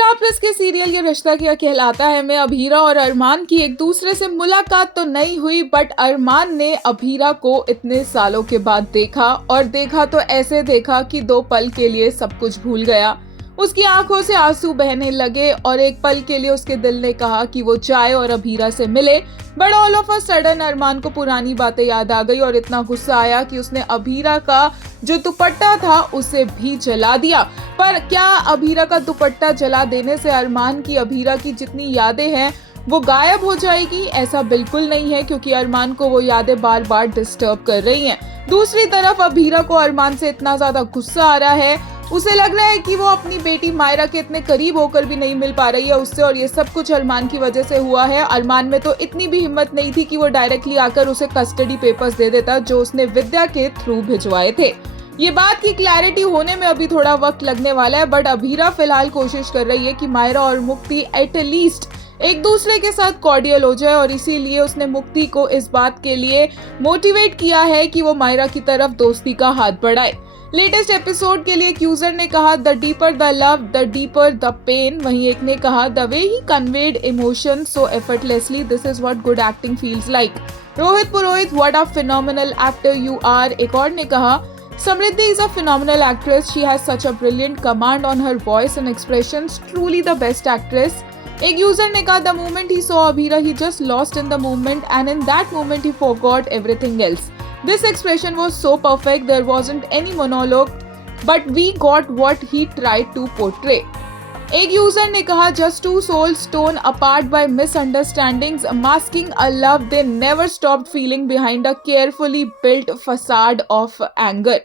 Star plus के serial ये रिश्ता क्या कहलाता है में अभीरा और अरमान की एक दूसरे से मुलाकात तो नहीं हुई, बट अरमान ने अभीरा को इतने सालों के बाद देखा और देखा तो ऐसे देखा कि 2 पल के लिए सब कुछ भूल गया। उसकी आंखों से आंसू बहने लगे और एक पल के लिए उसके दिल ने कहा कि वो जाए और अभीरा से मिले। But all of a sudden Armaan को पुरानी बातें याद आ गई और इतना गुस्सा आया कि उसने अभीरा का जो दुपट्टा था उसे भी जला दिया। पर क्या अभीरा का दुपट्टा जला देने से अरमान की अभीरा की जितनी यादें हैं वो गायब हो जाएगी? ऐसा बिल्कुल नहीं है, क्योंकि अरमान को वो यादें बार बार डिस्टर्ब कर रही हैं। दूसरी तरफ अभीरा को अरमान से इतना ज्यादा गुस्सा आ रहा है, उसे लग रहा है कि वो अपनी बेटी मायरा के इतने करीब होकर भी नहीं मिल पा रही है उससे, और ये सब कुछ अरमान की वजह से हुआ है। अरमान में तो इतनी भी हिम्मत नहीं थी कि वो डायरेक्टली आकर उसे कस्टडी पेपर्स दे देता जो उसने विद्या के थ्रू भिजवाए थे। ये बात की क्लैरिटी होने में अभी थोड़ा वक्त लगने वाला है, बट अभीरा फिलहाल कोशिश कर रही है कि मायरा और मुक्ति एटलीस्ट एक दूसरे के साथ कॉर्डियल हो जाए, और इसीलिए उसने मुक्ति को इस बात के लिए मोटिवेट किया है कि वो मायरा की तरफ दोस्ती का हाथ बढ़ाए। लेटेस्ट एपिसोड के लिए एक यूजर ने कहा the deeper the love the deeper the pain, वहीं एक ने कहा the way he conveyed emotion so effortlessly, this is what good acting feels like. Rohit Purohit, what a phenomenal actor you are. एक और ने कहा Samriddhi is a phenomenal actress. She has such a brilliant command on her voice and expressions. Truly the best actress. एक user ने कहा the moment he saw Abhira, he just lost in the moment, and in that moment he forgot everything else. This expression was so perfect. There wasn't any monologue, but we got what he tried to portray. एक user ने कहा just two souls torn apart by misunderstandings, masking a love they never stopped feeling behind a carefully built facade of anger.